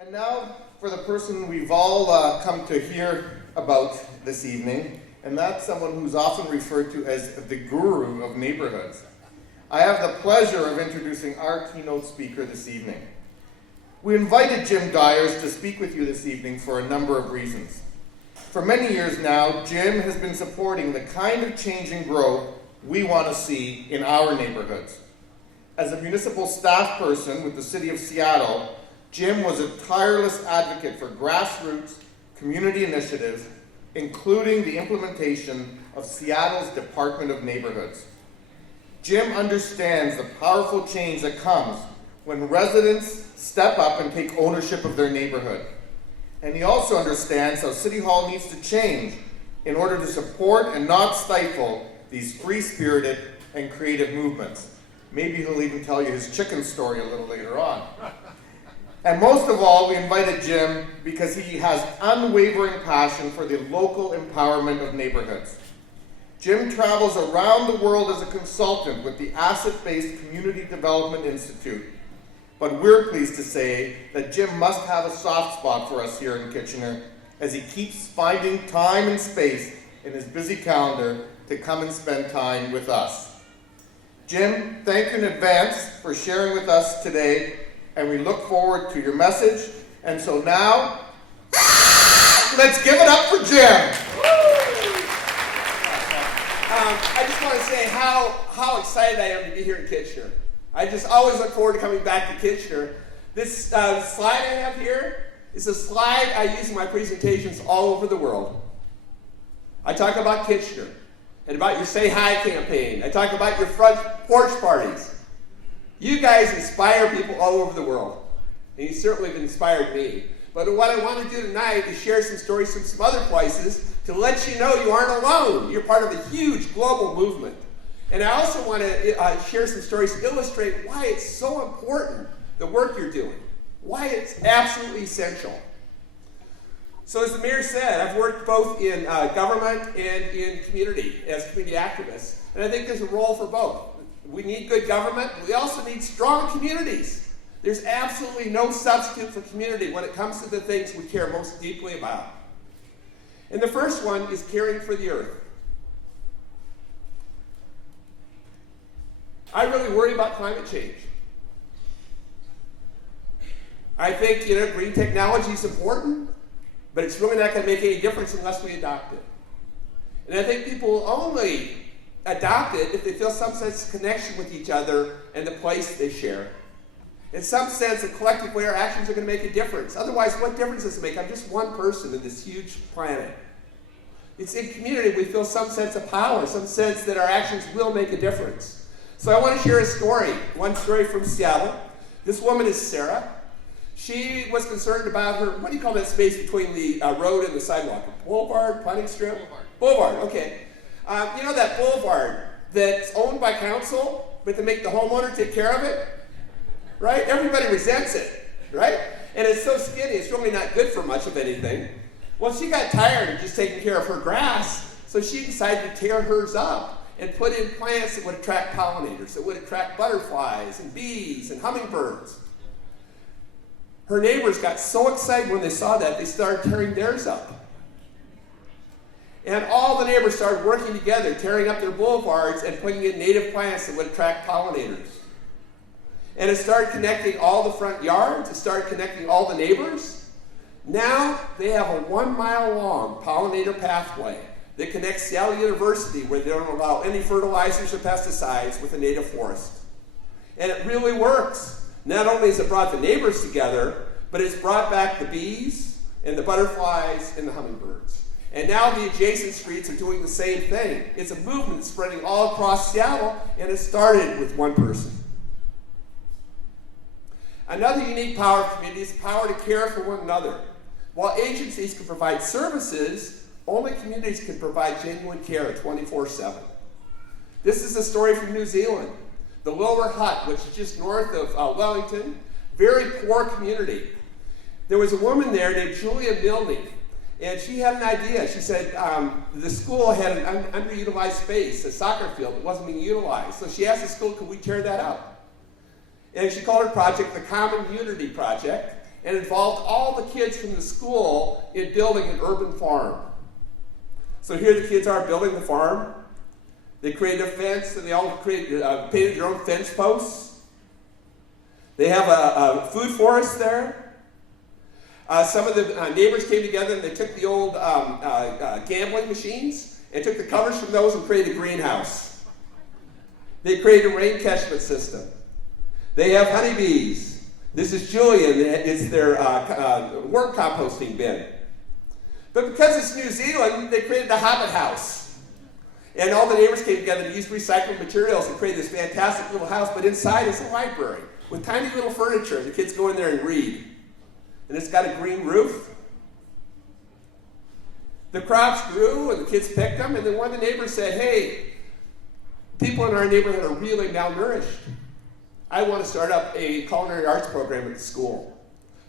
And now for the person we've all come to hear about this evening, and that's someone who's often referred to as the guru of neighborhoods. I have the pleasure of introducing our keynote speaker this evening. We invited Jim Diers to speak with you this evening for a number of reasons. For many years now, Jim has been supporting the kind of change and growth we want to see in our neighborhoods. As a municipal staff person with the City of Seattle, Jim was a tireless advocate for grassroots community initiatives, including the implementation of Seattle's Department of Neighborhoods. Jim understands the powerful change that comes when residents step up and take ownership of their neighborhood. And he also understands how City Hall needs to change in order to support and not stifle these free-spirited and creative movements. Maybe he'll even tell you his chicken story a little later on. And most of all, we invited Jim because he has unwavering passion for the local empowerment of neighborhoods. Jim travels around the world as a consultant with the Asset-Based Community Development Institute. But we're pleased to say that Jim must have a soft spot for us here in Kitchener as he keeps finding time and space in his busy calendar to come and spend time with us. Jim, thank you in advance for sharing with us today, and we look forward to your message. And so now, let's give it up for Jim. I just want to say how excited I am to be here in Kitchener. I just always look forward to coming back to Kitchener. This slide I have here is a slide I use in my presentations all over the world. I talk about Kitchener and about your Say Hi campaign. I talk about your front porch parties. You guys inspire people all over the world, and you certainly have inspired me. But what I want to do tonight is share some stories from some other places to let you know you aren't alone. You're part of a huge global movement. And I also want to share some stories to illustrate why it's so important, the work you're doing, why it's absolutely essential. So as the mayor said, I've worked both in government and in community as community activists, and I think there's a role for both. We need good government, but we also need strong communities. There's absolutely no substitute for community when it comes to the things we care most deeply about. And the first one is caring for the earth. I really worry about climate change. I think, green technology is important, but it's really not going to make any difference unless we adopt it. And I think people will only adopt it if they feel some sense of connection with each other and the place they share. In some sense, a collective way our actions are going to make a difference. Otherwise, what difference does it make? I'm just one person in this huge planet. It's in community we feel some sense of power, some sense that our actions will make a difference. So I want to share a story, one story from Seattle. This woman is Sarah. She was concerned about her, what do you call that space between the road and the sidewalk? A boulevard, planting strip? Boulevard, okay. You know that boulevard that's owned by council, but they make the homeowner take care of it? Right? Everybody resents it, right? And it's so skinny, it's really not good for much of anything. Well, she got tired of just taking care of her grass, so she decided to tear hers up and put in plants that would attract pollinators, that would attract butterflies and bees and hummingbirds. Her neighbors got so excited when they saw that, they started tearing theirs up. And all the neighbors started working together, tearing up their boulevards and putting in native plants that would attract pollinators. And it started connecting all the front yards, it started connecting all the neighbors. Now they have a 1-mile-long pollinator pathway that connects Seattle University, where they don't allow any fertilizers or pesticides, with a native forest. And it really works. Not only has it brought the neighbors together, but it's brought back the bees and the butterflies and the hummingbirds. And now the adjacent streets are doing the same thing. It's a movement spreading all across Seattle, and it started with one person. Another unique power of community is the power to care for one another. While agencies can provide services, only communities can provide genuine care 24/7. This is a story from New Zealand. The Lower Hutt, which is just north of Wellington, very poor community. There was a woman there named Julia Milne, and she had an idea. She said the school had an underutilized space, a soccer field that wasn't being utilized. So she asked the school, could we tear that up? And she called her project the Common Unity Project. and involved all the kids from the school in building an urban farm. So here the kids are building the farm. They created a fence, and they all painted their own fence posts. They have a food forest there. Some of the neighbors came together and they took the old gambling machines and took the covers from those and created a greenhouse. They created a rain catchment system. They have honeybees. This is Julian. It's their worm composting bin. But because it's New Zealand, they created a hobbit house. And all the neighbors came together to use recycled materials and create this fantastic little house, but inside is a library with tiny little furniture. The kids go in there and read. And it's got a green roof. The crops grew and the kids picked them, and then one of the neighbors said, hey, people in our neighborhood are really malnourished. I want to start up a culinary arts program at the school.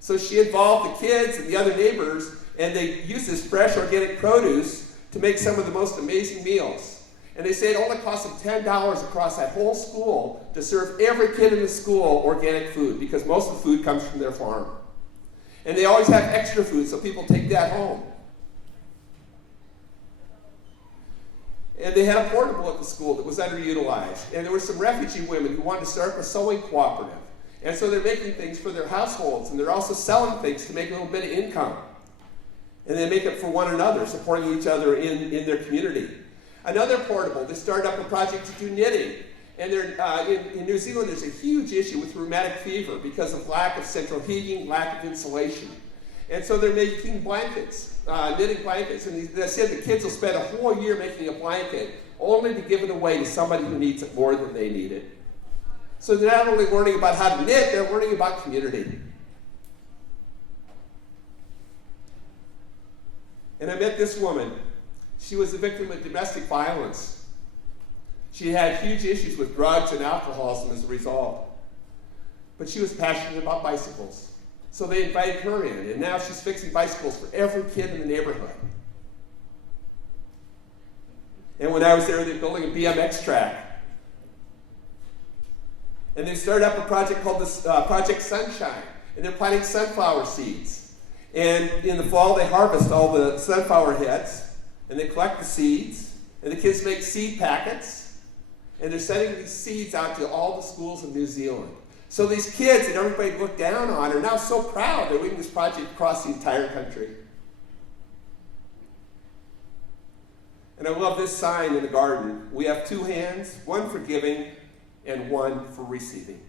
So she involved the kids and the other neighbors, and they used this fresh organic produce to make some of the most amazing meals. And they say it only cost them $10 across that whole school to serve every kid in the school organic food, because most of the food comes from their farm. And they always have extra food, so people take that home. And they had a portable at the school that was underutilized. And there were some refugee women who wanted to start up a sewing cooperative. And so they're making things for their households, and they're also selling things to make a little bit of income. And they make it for one another, supporting each other in their community. Another portable, they started up a project to do knitting. And in New Zealand, there's a huge issue with rheumatic fever because of lack of central heating, lack of insulation. And so they're making blankets, knitting blankets. And they said the kids will spend a whole year making a blanket only to give it away to somebody who needs it more than they need it. So they're not only learning about how to knit, they're learning about community. And I met this woman. She was a victim of domestic violence. She had huge issues with drugs and alcoholism as a result. But she was passionate about bicycles. So they invited her in, and now she's fixing bicycles for every kid in the neighborhood. And when I was there, they're building a BMX track. And they started up a project called Project Sunshine, and they're planting sunflower seeds. And in the fall, they harvest all the sunflower heads, and they collect the seeds, and the kids make seed packets, and they're sending these seeds out to all the schools in New Zealand. So these kids that everybody looked down on are now so proud they're leading this project across the entire country. And I love this sign in the garden. We have two hands, one for giving and one for receiving.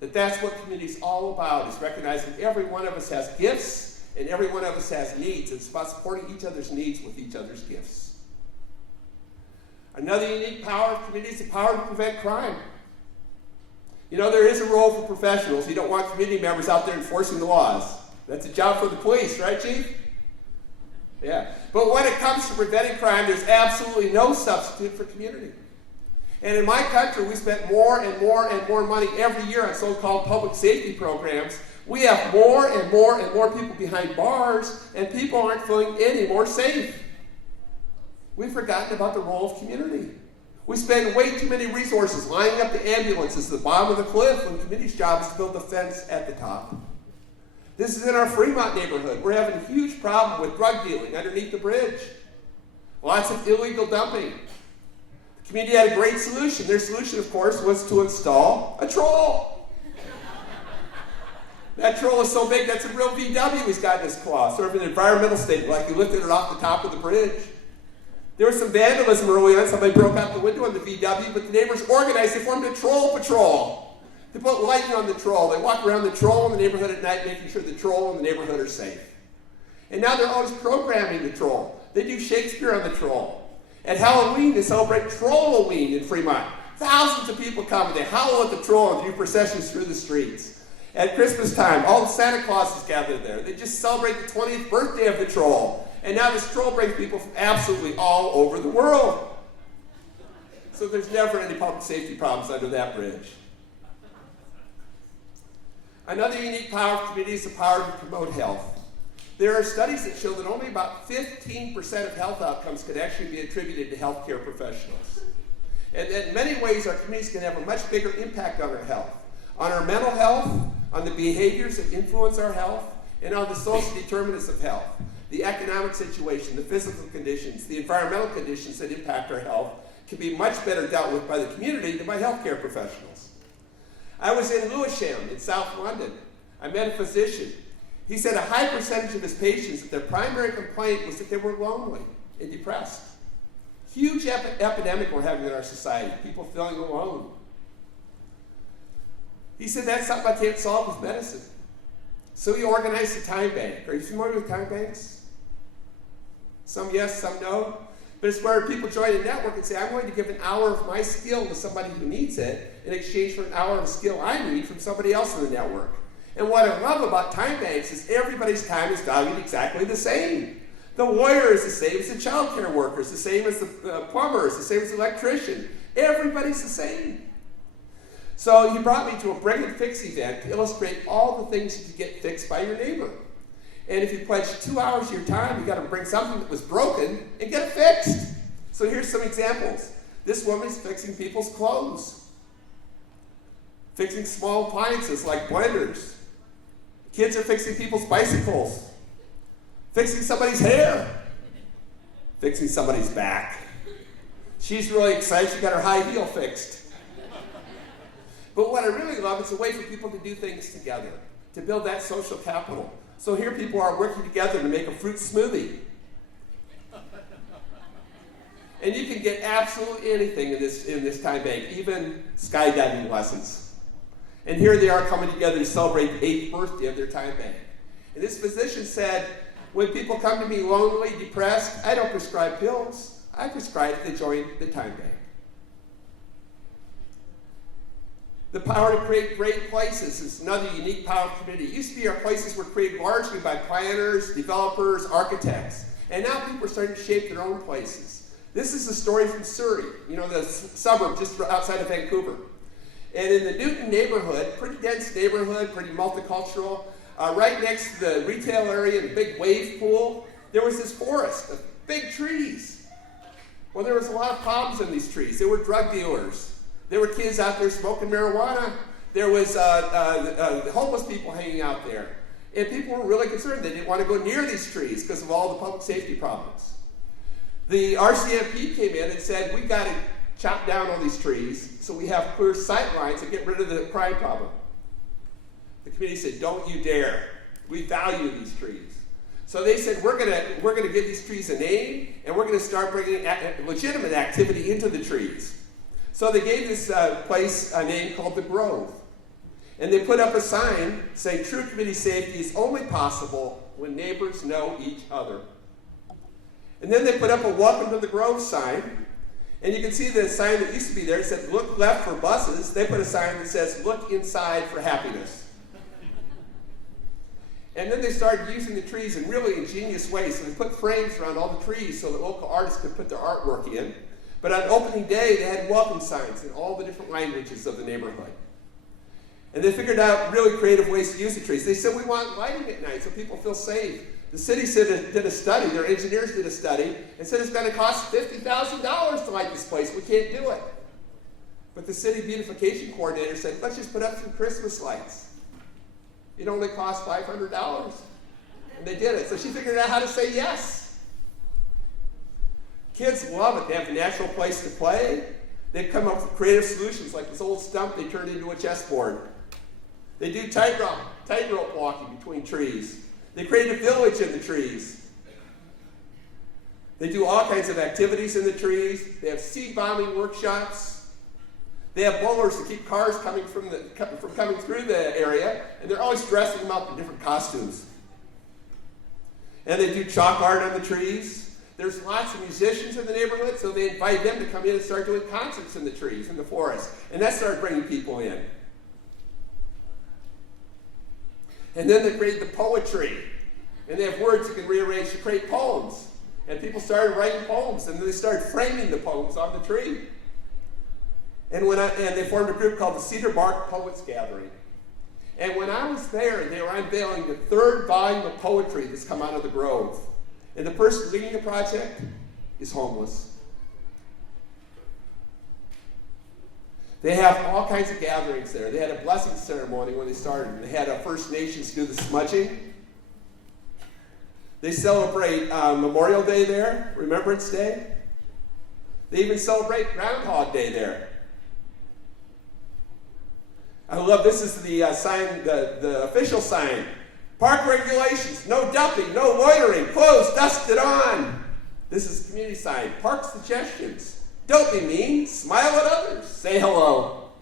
That's what community is all about, is recognizing every one of us has gifts and every one of us has needs. It's about supporting each other's needs with each other's gifts. Another unique power of community is the power to prevent crime. You know, there is a role for professionals. You don't want community members out there enforcing the laws. That's a job for the police, right, Chief? Yeah. But when it comes to preventing crime, there's absolutely no substitute for community. And in my country, we spend more and more and more money every year on so-called public safety programs. We have more and more and more people behind bars, and people aren't feeling any more safe. We've forgotten about the role of community. We spend way too many resources lining up the ambulances at the bottom of the cliff when the community's job is to build the fence at the top. This is in our Fremont neighborhood. We're having a huge problem with drug dealing underneath the bridge. Lots of illegal dumping. The community had a great solution. Their solution, of course, was to install a troll. That troll is so big, that's a real VW he's got in his claw, sort of an environmental statement, like he lifted it off the top of the bridge. There was some vandalism early on. Somebody broke out the window on the VW, but the neighbors organized. They formed a troll patrol. They put lighting on the troll. They walk around the troll in the neighborhood at night, making sure the troll in the neighborhood are safe. And now they're always programming the troll. They do Shakespeare on the troll. At Halloween, they celebrate Trolloween in Fremont. Thousands of people come and they howl at the troll and do processions through the streets. At Christmas time, all the Santa Clauses gather there. They just celebrate the 20th birthday of the troll. And now this troll brings people from absolutely all over the world. So there's never any public safety problems under that bridge. Another unique power of community is the power to promote health. There are studies that show that only about 15% of health outcomes can actually be attributed to healthcare professionals. And in many ways, our communities can have a much bigger impact on our health, on our mental health, on the behaviors that influence our health, and on the social determinants of health, the economic situation, the physical conditions, the environmental conditions that impact our health can be much better dealt with by the community than by healthcare professionals. I was in Lewisham in South London. I met a physician. He said a high percentage of his patients, that their primary complaint was that they were lonely and depressed. Huge epidemic we're having in our society, people feeling alone. He said that's something I can't solve with medicine. So he organized a time bank. Are you familiar with time banks? Some yes, some no. But it's where people join a network and say, I'm going to give an hour of my skill to somebody who needs it in exchange for an hour of skill I need from somebody else in the network. And what I love about time banks is everybody's time is valued exactly the same. The lawyer is the same as the child care worker, is the same as the plumber, is the same as the electrician. Everybody's the same. So he brought me to a Bring and Fix event to illustrate all the things you could get fixed by your neighbor. And if you pledge 2 hours of your time, you got to bring something that was broken and get it fixed. So here's some examples. This woman's fixing people's clothes, fixing small appliances like blenders. Kids are fixing people's bicycles, fixing somebody's hair, fixing somebody's back. She's really excited she got her high heel fixed. But what I really love is a way for people to do things together, to build that social capital. So here people are working together to make a fruit smoothie. And you can get absolutely anything in this time bank, even skydiving lessons. And here they are coming together to celebrate the 8th birthday of their time bank. And this physician said, when people come to me lonely, depressed, I don't prescribe pills. I prescribe that they join the time bank. The power to create great places is another unique power of community. It used to be our places were created largely by planners, developers, architects. And now people are starting to shape their own places. This is a story from Surrey, the suburb just outside of Vancouver. And in the Newton neighborhood, pretty dense neighborhood, pretty multicultural, right next to the retail area and the big wave pool, there was this forest of big trees. Well, there was a lot of problems in these trees. There were drug dealers. There were kids out there smoking marijuana. There was homeless people hanging out there. And people were really concerned. They didn't want to go near these trees because of all the public safety problems. The RCMP came in and said, we've got to chop down all these trees so we have clear sight lines and get rid of the crime problem. The committee said, don't you dare. We value these trees. So they said, we're gonna give these trees a name, and we're going to start bringing legitimate activity into the trees. So they gave this place a name called The Grove. And they put up a sign saying true community safety is only possible when neighbors know each other. And then they put up a Welcome to the Grove sign. And you can see the sign that used to be there. It said, look left for buses. They put a sign that says, look inside for happiness. And then they started using the trees in really ingenious ways. So they put frames around all the trees so that local artists could put their artwork in. But on opening day, they had welcome signs in all the different languages of the neighborhood. And they figured out really creative ways to use the trees. They said, we want lighting at night so people feel safe. The city did a study, their engineers did a study, and said it's going to cost $50,000 to light this place. We can't do it. But the city beautification coordinator said, let's just put up some Christmas lights. It only cost $500. And they did it. So she figured out how to say yes. Kids love it. They have a natural place to play. They come up with creative solutions like this old stump they turned into a chessboard. They do tightrope walking between trees. They create a village in the trees. They do all kinds of activities in the trees. They have seed bombing workshops. They have bowlers to keep cars coming from coming through the area, and they're always dressing them up in different costumes. And they do chalk art on the trees. There's lots of musicians in the neighborhood, so they invite them to come in and start doing concerts in the trees, in the forest. And that started bringing people in. And then they created the poetry. And they have words you can rearrange to create poems. And people started writing poems, and then they started framing the poems on the tree. And they formed a group called the Cedar Bark Poets Gathering. And when I was there, they were unveiling the 3rd volume of poetry that's come out of the Grove. And the person leading the project is homeless. They have all kinds of gatherings there. They had a blessing ceremony when they started. They had First Nations do the smudging. They celebrate Memorial Day there, Remembrance Day. They even celebrate Groundhog Day there. I love, this is the sign, the official sign. Park regulations, no dumping, no loitering, closed, dusk at on. This is the community sign. Park suggestions. Don't be mean, smile at others, say hello.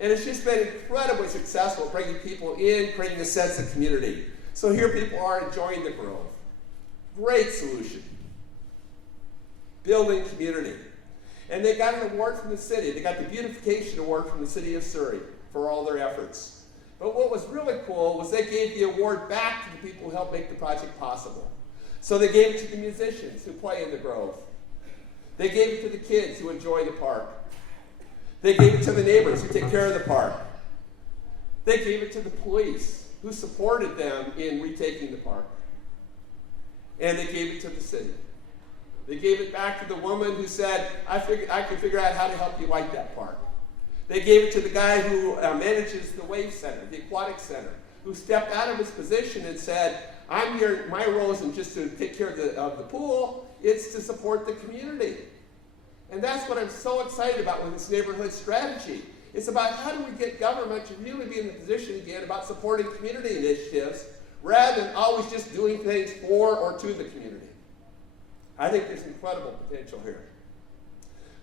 And it's just been incredibly successful bringing people in, creating a sense of community. So here people are enjoying the grove. Great solution. Building community. And they got an award from the city. They got the beautification award from the city of Surrey for all their efforts. But what was really cool was they gave the award back to the people who helped make the project possible. So they gave it to the musicians who play in the grove. They gave it to the kids who enjoy the park. They gave it to the neighbors who take care of the park. They gave it to the police who supported them in retaking the park. And they gave it to the city. They gave it back to the woman who said, I can figure out how to help you like that park. They gave it to the guy who manages the Wave Center, the Aquatic Center, who stepped out of his position and said, I'm here, my role isn't just to take care of the pool, it's to support the community. And that's what I'm so excited about with this neighborhood strategy. It's about how do we get government to really be in the position again about supporting community initiatives rather than always just doing things for or to the community. I think there's incredible potential here.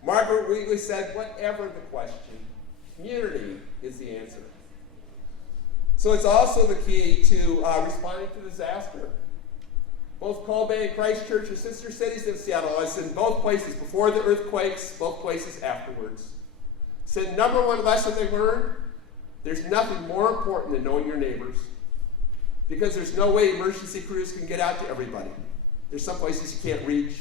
Margaret Wheatley said, whatever the question, community is the answer. So it's also the key to responding to disaster. Both Colbay and Christchurch are sister cities of Seattle. I was in both places before the earthquakes, both places afterwards. Said number one lesson they learned, there's nothing more important than knowing your neighbors. Because there's no way emergency crews can get out to everybody. There's some places you can't reach.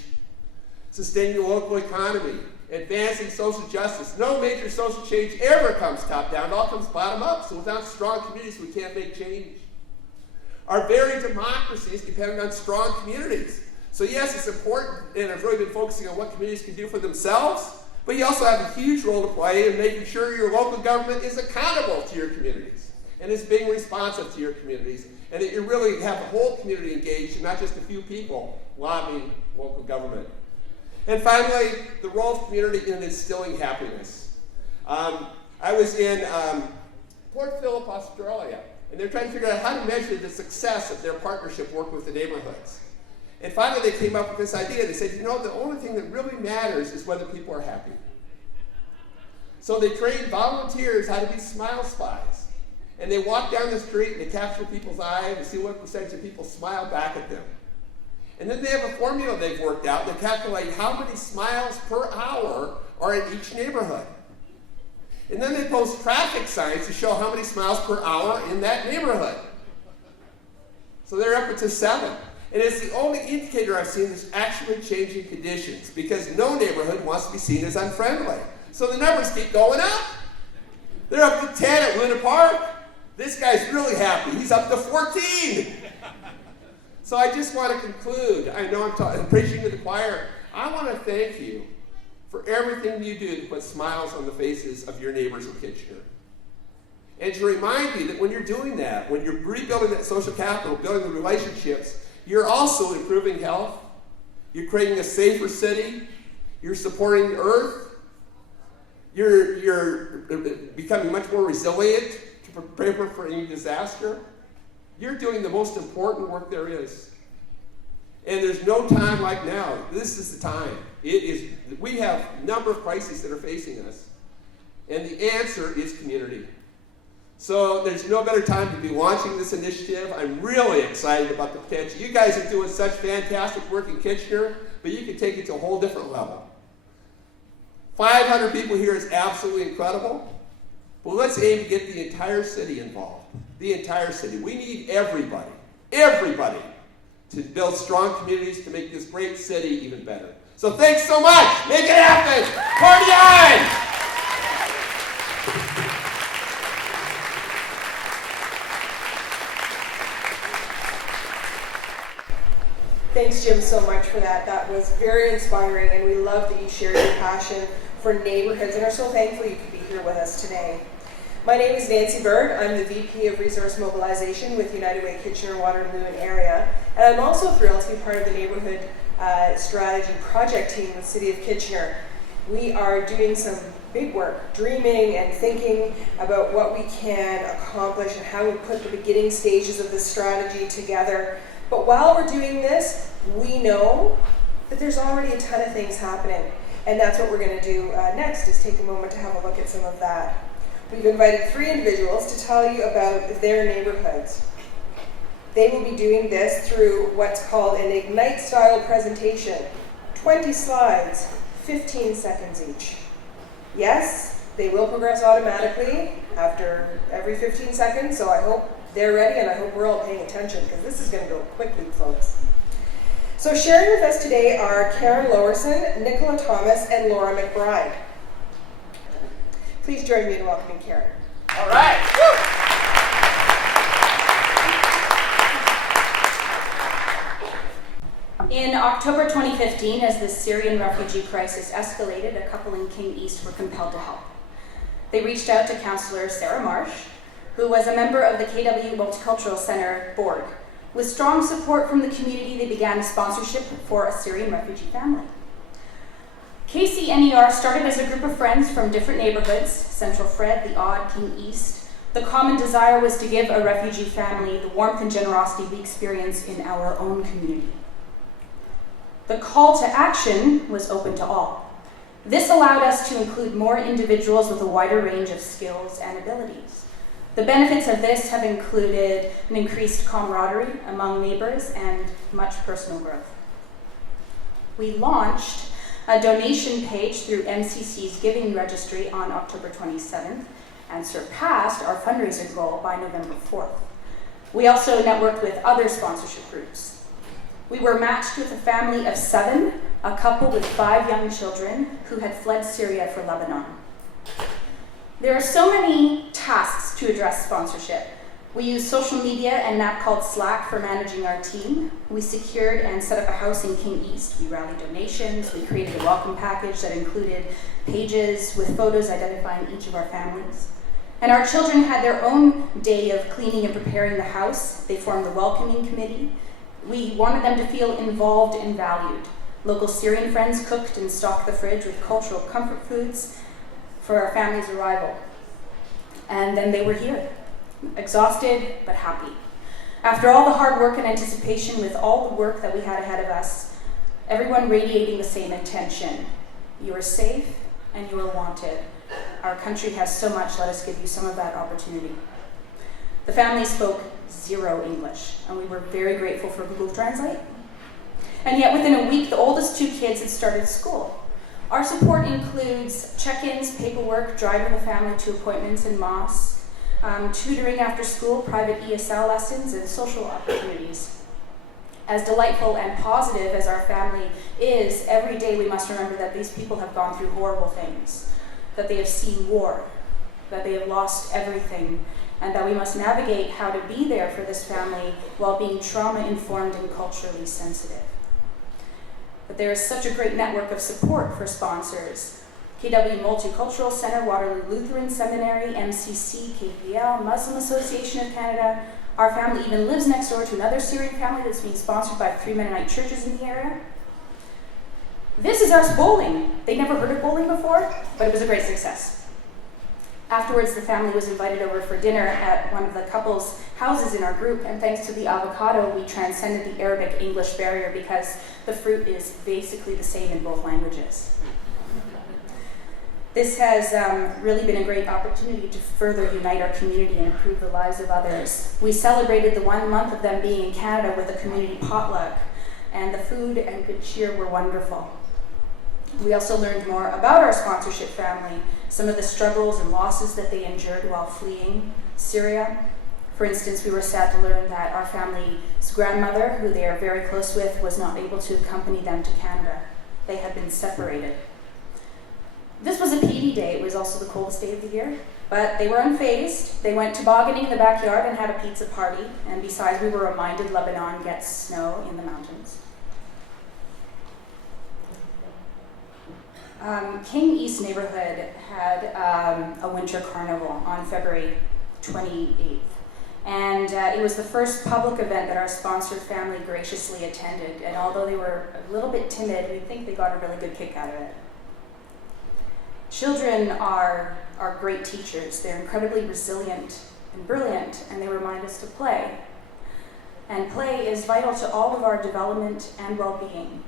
Sustaining the local economy, advancing social justice. No major social change ever comes top down. It all comes bottom up. So without strong communities, we can't make change. Our very democracy is dependent on strong communities. So yes, it's important, and I've really been focusing on what communities can do for themselves, but you also have a huge role to play in making sure your local government is accountable to your communities and is being responsive to your communities, and that you really have the whole community engaged and not just a few people lobbying local government. And finally, the role of community in instilling happiness. I was in Port Phillip, Australia, and they're trying to figure out how to measure the success of their partnership work with the neighborhoods. And finally, they came up with this idea. They said, you know, the only thing that really matters is whether people are happy. So they trained volunteers how to be smile spies. And they walk down the street and they capture people's eyes and see what percentage of people smile back at them. And then they have a formula they've worked out to calculate how many smiles per hour are in each neighborhood. And then they post traffic signs to show how many smiles per hour in that neighborhood. So they're up to 7. And it's the only indicator I've seen that's actually changing conditions, because no neighborhood wants to be seen as unfriendly. So the numbers keep going up. They're up to 10 at Luna Park. This guy's really happy. He's up to 14. So I just want to conclude. I know I'm preaching to the choir. I want to thank you for everything you do to put smiles on the faces of your neighbors in Kitchener. And to remind you that when you're doing that, when you're rebuilding that social capital, building the relationships, you're also improving health. You're creating a safer city. You're supporting the earth. You're becoming much more resilient to prepare for any disaster. You're doing the most important work there is. And there's no time like now. This is the time. We have a number of crises that are facing us. And the answer is community. So there's no better time to be launching this initiative. I'm really excited about the potential. You guys are doing such fantastic work in Kitchener, but you can take it to a whole different level. 500 people here is absolutely incredible. Well, let's aim to get the entire city involved. The entire city. We need everybody to build strong communities to make this great city even better. So thanks so much. Make it happen. Party on! Thanks, Jim, so much for that. That was very inspiring, and we love that you shared your passion for neighborhoods and are so thankful you could be here with us today. My name is Nancy Bird. I'm the VP of Resource Mobilization with United Way Kitchener, Waterloo, and area. And I'm also thrilled to be part of the Neighbourhood Strategy project team with the City of Kitchener. We are doing some big work, dreaming and thinking about what we can accomplish and how we put the beginning stages of this strategy together. But while we're doing this, we know that there's already a ton of things happening. And that's what we're going to do next, is take a moment to have a look at some of that. We've invited 3 individuals to tell you about their neighborhoods. They will be doing this through what's called an Ignite-style presentation. 20 slides, 15 seconds each. Yes, they will progress automatically after every 15 seconds, so I hope they're ready and I hope we're all paying attention because this is going to go quickly, folks. So sharing with us today are Karen Lowerson, Nicola Thomas, and Laura McBride. Please join me in welcoming Karen. All right. In October 2015, as the Syrian refugee crisis escalated, a couple in King East were compelled to help. They reached out to Councillor Sarah Marsh, who was a member of the KW Multicultural Centre board. With strong support from the community, they began a sponsorship for a Syrian refugee family. KCNER started as a group of friends from different neighborhoods, Central Fred, The Odd, King East. The common desire was to give a refugee family the warmth and generosity we experience in our own community. The call to action was open to all. This allowed us to include more individuals with a wider range of skills and abilities. The benefits of this have included an increased camaraderie among neighbors and much personal growth. We launched a donation page through MCC's Giving Registry on October 27th and surpassed our fundraising goal by November 4th. We also networked with other sponsorship groups. We were matched with a family of 7, a couple with 5 young children who had fled Syria for Lebanon. There are so many tasks to address sponsorship. We use social media and an app called Slack for managing our team. We secured and set up a house in King East. We rallied donations. We created a welcome package that included pages with photos identifying each of our families. And our children had their own day of cleaning and preparing the house. They formed the welcoming committee. We wanted them to feel involved and valued. Local Syrian friends cooked and stocked the fridge with cultural comfort foods for our family's arrival. And then they were here, exhausted but happy. After all the hard work and anticipation with all the work that we had ahead of us, everyone radiating the same intention. You are safe and you are wanted. Our country has so much, let us give you some of that opportunity. The family spoke 0 English, and we were very grateful for Google Translate. And yet within a week, the oldest 2 kids had started school. Our support includes check-ins, paperwork, driving the family to appointments and mosque, tutoring after school, private ESL lessons, and social opportunities. As delightful and positive as our family is, every day we must remember that these people have gone through horrible things, that they have seen war, that they have lost everything, and that we must navigate how to be there for this family while being trauma-informed and culturally sensitive. But there is such a great network of support for sponsors. KW Multicultural Centre, Waterloo Lutheran Seminary, MCC, KPL, Muslim Association of Canada. Our family even lives next door to another Syrian family that's being sponsored by 3 Mennonite churches in the area. This is us bowling. They never heard of bowling before, but it was a great success. Afterwards, the family was invited over for dinner at one of the couple's houses in our group, and thanks to the avocado, we transcended the Arabic-English barrier because the fruit is basically the same in both languages. This has really been a great opportunity to further unite our community and improve the lives of others. We celebrated the 1 month of them being in Canada with a community potluck, and the food and good cheer were wonderful. We also learned more about our sponsorship family, some of the struggles and losses that they endured while fleeing Syria. For instance, we were sad to learn that our family's grandmother, who they are very close with, was not able to accompany them to Canada. They had been separated. This was a PD day. It was also the coldest day of the year, but they were unfazed. They went tobogganing in the backyard and had a pizza party, and besides, we were reminded Lebanon gets snow in the mountains. King East neighborhood had a winter carnival on February 28th. And it was the first public event that our sponsor family graciously attended. And although they were a little bit timid, we think they got a really good kick out of it. Children are great teachers. They're incredibly resilient and brilliant, and they remind us to play. And play is vital to all of our development and well-being.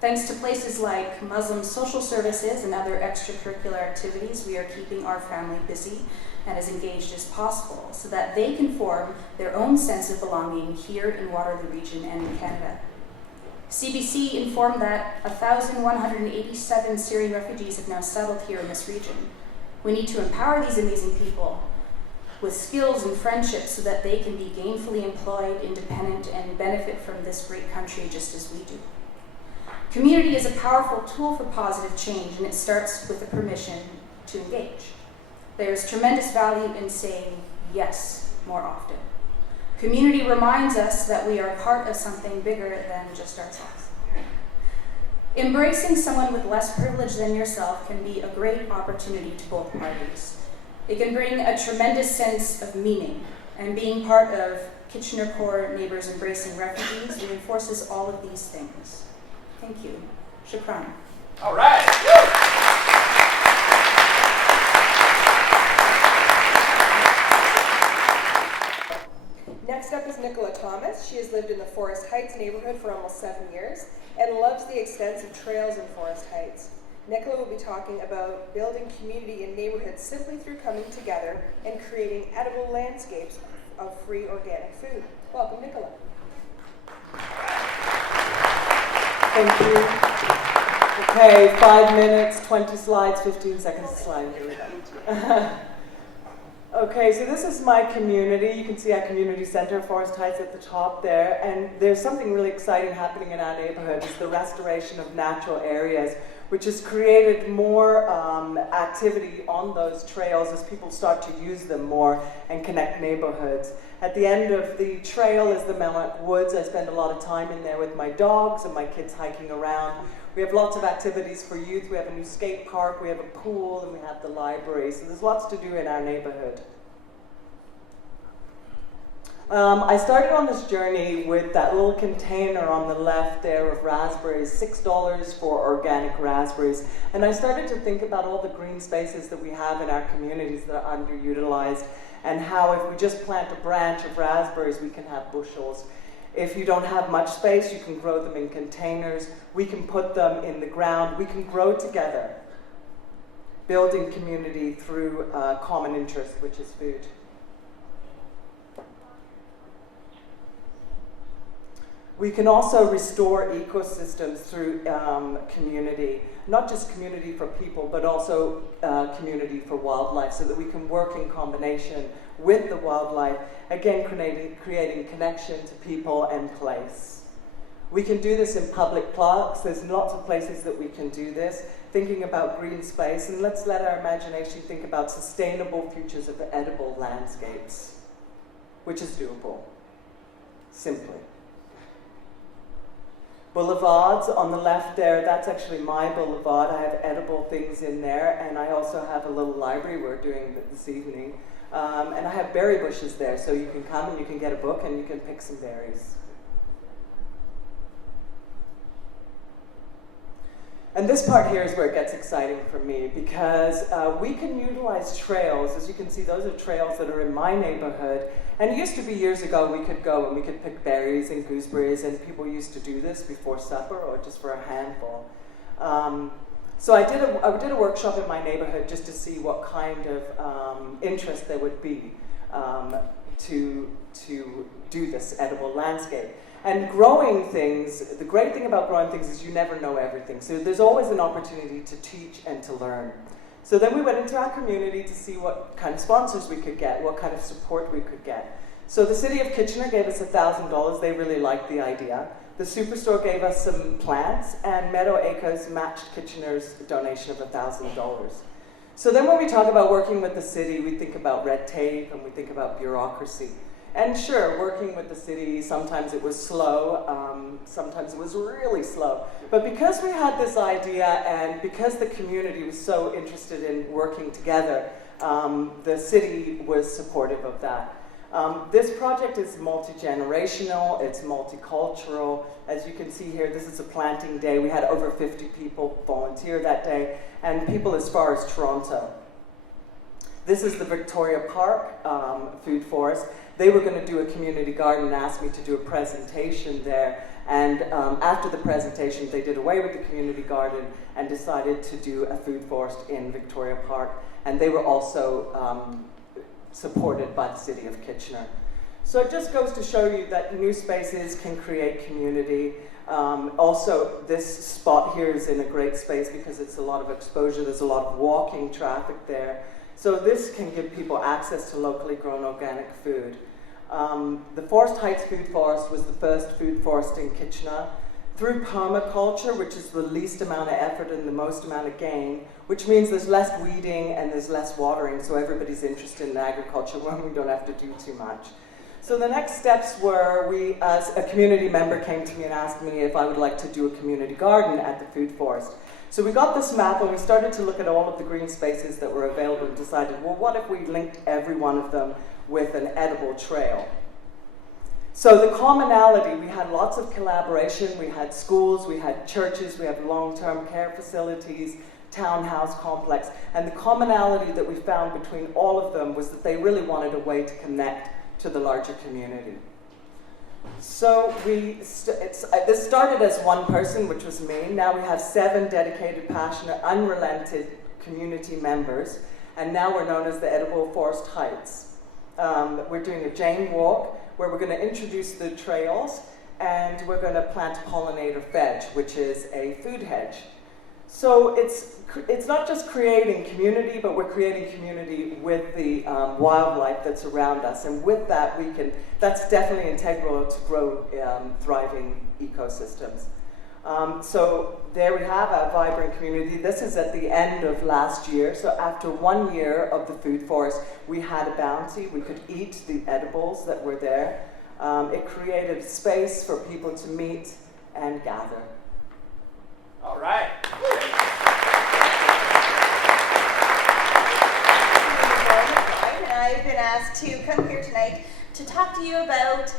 Thanks to places like Muslim social services and other extracurricular activities, we are keeping our family busy and as engaged as possible so that they can form their own sense of belonging here in Waterloo Region and in Canada. CBC informed that 1,187 Syrian refugees have now settled here in this region. We need to empower these amazing people with skills and friendships so that they can be gainfully employed, independent, and benefit from this great country just as we do. Community is a powerful tool for positive change, and it starts with the permission to engage. There's tremendous value in saying yes more often. Community reminds us that we are part of something bigger than just ourselves. Embracing someone with less privilege than yourself can be a great opportunity to both parties. It can bring a tremendous sense of meaning, and being part of Kitchener Core Neighbours Embracing Refugees reinforces all of these things. Thank you. Shukran. All right. Next up is Nicola Thomas. She has lived in the Forest Heights neighborhood for almost 7 years and loves the extensive trails in Forest Heights. Nicola will be talking about building community in neighborhoods simply through coming together and creating edible landscapes of free organic food. Welcome, Nicola. Thank you. Okay, 5 minutes, 20 slides, 15 seconds a slide. Here we go. Okay, so this is my community. You can see our community center, Forest Heights at the top there. And there's something really exciting happening in our neighborhood. It's the restoration of natural areas, which has created more activity on those trails as people start to use them more and connect neighborhoods. At the end of the trail is the Neighbourhood Woods. I spend a lot of time in there with my dogs and my kids hiking around. We have lots of activities for youth. We have a new skate park, we have a pool, and we have the library. So there's lots to do in our neighborhood. I started on this journey with that little container on the left there of raspberries, $6 for organic raspberries. And I started to think about all the green spaces that we have in our communities that are underutilized, and how if we just plant a branch of raspberries, we can have bushels. If you don't have much space, you can grow them in containers. We can put them in the ground. We can grow together, building community through common interest, which is food. We can also restore ecosystems through community, not just community for people, but also community for wildlife, so that we can work in combination with the wildlife, again creating connection to people and place. We can do this in public parks. There's lots of places that we can do this, thinking about green space, and let's let our imagination think about sustainable futures of edible landscapes, which is doable, simply. Boulevards on the left there, that's actually my boulevard. I have edible things in there, and I also have a little library we're doing this evening. And I have berry bushes there, so you can come and you can get a book and you can pick some berries. And this part here is where it gets exciting for me, because we can utilize trails. As you can see, those are trails that are in my neighborhood. And it used to be years ago we could go and we could pick berries and gooseberries, and people used to do this before supper or just for a handful. So I did a workshop in my neighborhood just to see what kind of interest there would be to do this edible landscape. And growing things, the great thing about growing things is you never know everything. So there's always an opportunity to teach and to learn. So then we went into our community to see what kind of sponsors we could get, what kind of support we could get. So the city of Kitchener gave us $1,000. They really liked the idea. The Superstore gave us some plants, and Meadow Acres matched Kitchener's donation of $1,000. So then when we talk about working with the city, we think about red tape and we think about bureaucracy. And sure, working with the city, sometimes it was slow, sometimes it was really slow. But because we had this idea and because the community was so interested in working together, the city was supportive of that. This project is multi-generational, it's multicultural. As you can see here, this is a planting day. We had over 50 people volunteer that day, and people as far as Toronto. This is the Victoria Park Food Forest. They were going to do a community garden and asked me to do a presentation there. And after the presentation, they did away with the community garden and decided to do a food forest in Victoria Park. And they were also supported by the City of Kitchener. So it just goes to show you that new spaces can create community. Also, this spot here is in a great space because it's a lot of exposure. There's a lot of walking traffic there. So this can give people access to locally grown organic food. The Forest Heights Food Forest was the first food forest in Kitchener. Through permaculture, which is the least amount of effort and the most amount of gain, which means there's less weeding and there's less watering, so everybody's interested in agriculture when we don't have to do too much. So the next steps were, as a community member came to me and asked me if I would like to do a community garden at the food forest. So we got this map and we started to look at all of the green spaces that were available and decided, well, what if we linked every one of them with an edible trail? So the commonality, we had lots of collaboration. We had schools, we had churches, we had long-term care facilities, townhouse complex. And the commonality that we found between all of them was that they really wanted a way to connect to the larger community. So this started as one person, which was me. Now we have 7 dedicated, passionate, unrelented community members. And now we're known as the Edible Forest Heights. We're doing a Jane Walk, where we're going to introduce the trails, and we're going to plant pollinator hedge, which is a food hedge. So it's not just creating community, but we're creating community with the wildlife that's around us, and with that that's definitely integral to grow thriving ecosystems. So there we have a vibrant community. This is at the end of last year. So after 1 year of the food forest, we had a bounty. We could eat the edibles that were there. It created space for people to meet and gather. All right. And I've been asked to come here tonight to talk to you about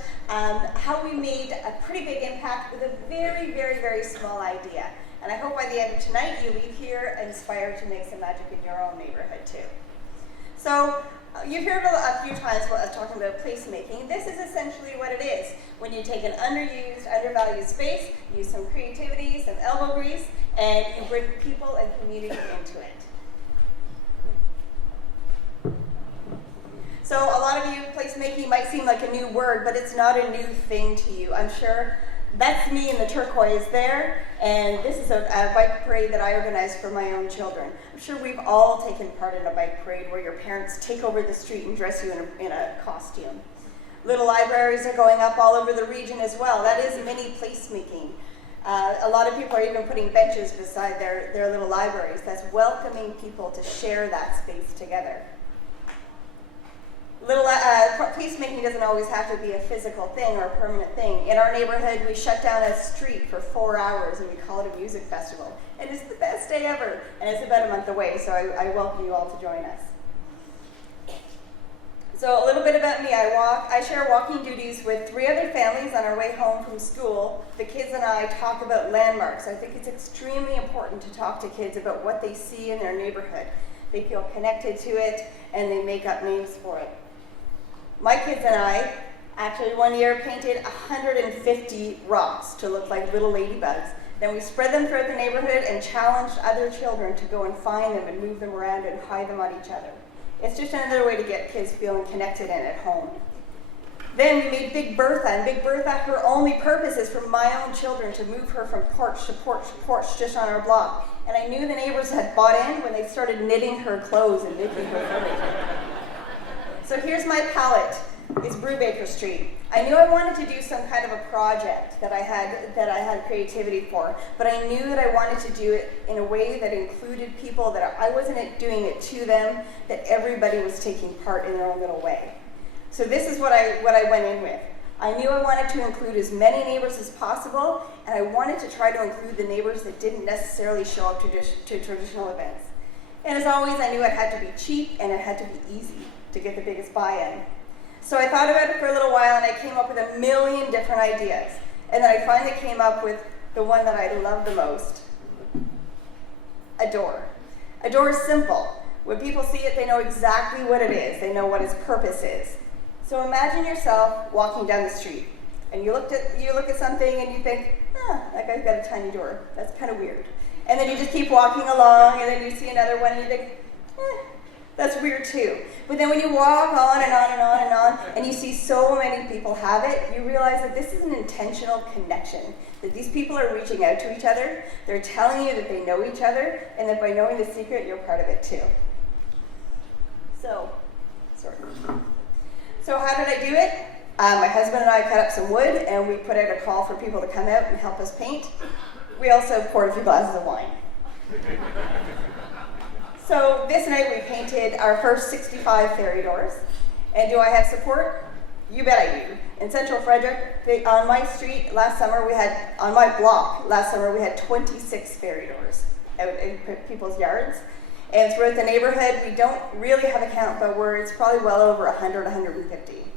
how we made a pretty big impact with a very, very, very small idea. And I hope by the end of tonight you leave here inspired to make some magic in your own neighborhood too. So you've heard a few times us talking about placemaking. This is essentially what it is. When you take an underused, undervalued space, use some creativity, some elbow grease, and you bring people and community into it. So a lot of you, placemaking might seem like a new word, but it's not a new thing to you. I'm sure that's me in the turquoise there, and this is a bike parade that I organized for my own children. I'm sure we've all taken part in a bike parade where your parents take over the street and dress you in a costume. Little libraries are going up all over the region as well. That is mini placemaking. A lot of people are even putting benches beside their little libraries. That's welcoming people to share that space together. Placemaking doesn't always have to be a physical thing or a permanent thing. In our neighborhood, we shut down a street for 4 hours and we call it a music festival. And it's the best day ever. And it's about a month away, so I welcome you all to join us. So a little bit about me. I share walking duties with 3 other families on our way home from school. The kids and I talk about landmarks. I think it's extremely important to talk to kids about what they see in their neighborhood. They feel connected to it and they make up names for it. My kids and I actually one year painted 150 rocks to look like little ladybugs. Then we spread them throughout the neighborhood and challenged other children to go and find them and move them around and hide them on each other. It's just another way to get kids feeling connected and at home. Then we made Big Bertha, and Big Bertha, her only purpose is for my own children to move her from porch to porch to porch just on our block. And I knew the neighbors had bought in when they started knitting her clothes and making her furniture. So here's my palette. It's Brubaker Street. I knew I wanted to do some kind of a project that I had creativity for, but I knew that I wanted to do it in a way that included people, that I wasn't doing it to them, that everybody was taking part in their own little way. So this is what I went in with. I knew I wanted to include as many neighbors as possible, and I wanted to try to include the neighbors that didn't necessarily show up to traditional events. And as always, I knew it had to be cheap and it had to be easy to get the biggest buy-in. So I thought about it for a little while, and I came up with a million different ideas. And then I finally came up with the one that I love the most, a door. A door is simple. When people see it, they know exactly what it is. They know what its purpose is. So imagine yourself walking down the street, and you look at something and you think, that guy's got a tiny door. That's kind of weird. And then you just keep walking along, and then you see another one, and you think, that's weird too. But then when you walk on and on and on and on, and you see so many people have it, you realize that this is an intentional connection. That these people are reaching out to each other, they're telling you that they know each other, and that by knowing the secret, you're part of it too. So how did I do it? My husband and I cut up some wood, and we put out a call for people to come out and help us paint. We also poured a few glasses of wine. So this night we painted our first 65 fairy doors. And do I have support? You bet I do. In Central Frederick, on my street last summer, on my block last summer, we had 26 fairy doors out in people's yards. And throughout the neighborhood, we don't really have a count, but it's probably well over 100, 150.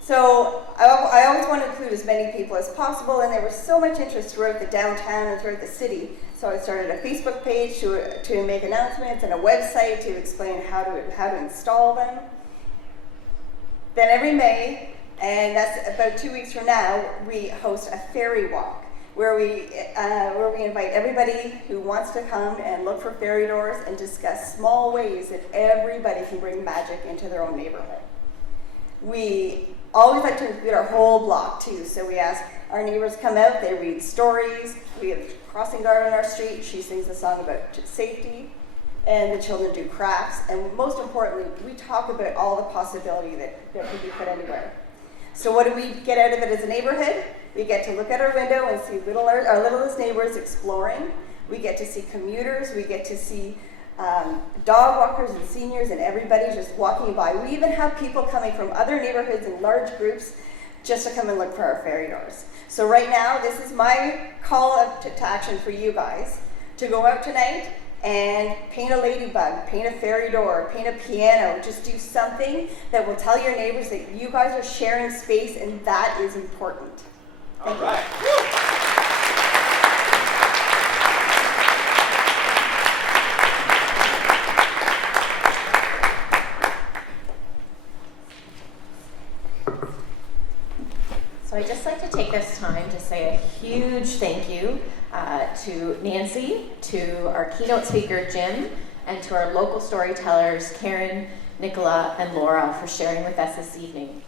So I always want to include as many people as possible, and there was so much interest throughout the downtown and throughout the city. So I started a Facebook page to make announcements and a website to explain how to install them. Then every May, and that's about 2 weeks from now, we host a fairy walk where we invite everybody who wants to come and look for fairy doors and discuss small ways that everybody can bring magic into their own neighborhood. We always like to include our whole block too, so we ask our neighbors come out, they read stories. We have a crossing guard on our street, she sings a song about safety, and the children do crafts, and most importantly, we talk about all the possibility that could be put anywhere. So what do we get out of it as a neighborhood? We get to look out our window and see our littlest neighbors exploring. We get to see commuters, we get to see dog walkers and seniors and everybody just walking by. We even have people coming from other neighborhoods in large groups just to come and look for our fairy doors. So right now, this is my call to action for you guys to go out tonight and paint a ladybug, paint a fairy door, paint a piano, just do something that will tell your neighbors that you guys are sharing space and that is important. All right. So I'd just like to take this time to say a huge thank you to Nancy, to our keynote speaker, Jim, and to our local storytellers, Karen, Nicola, and Laura, for sharing with us this evening.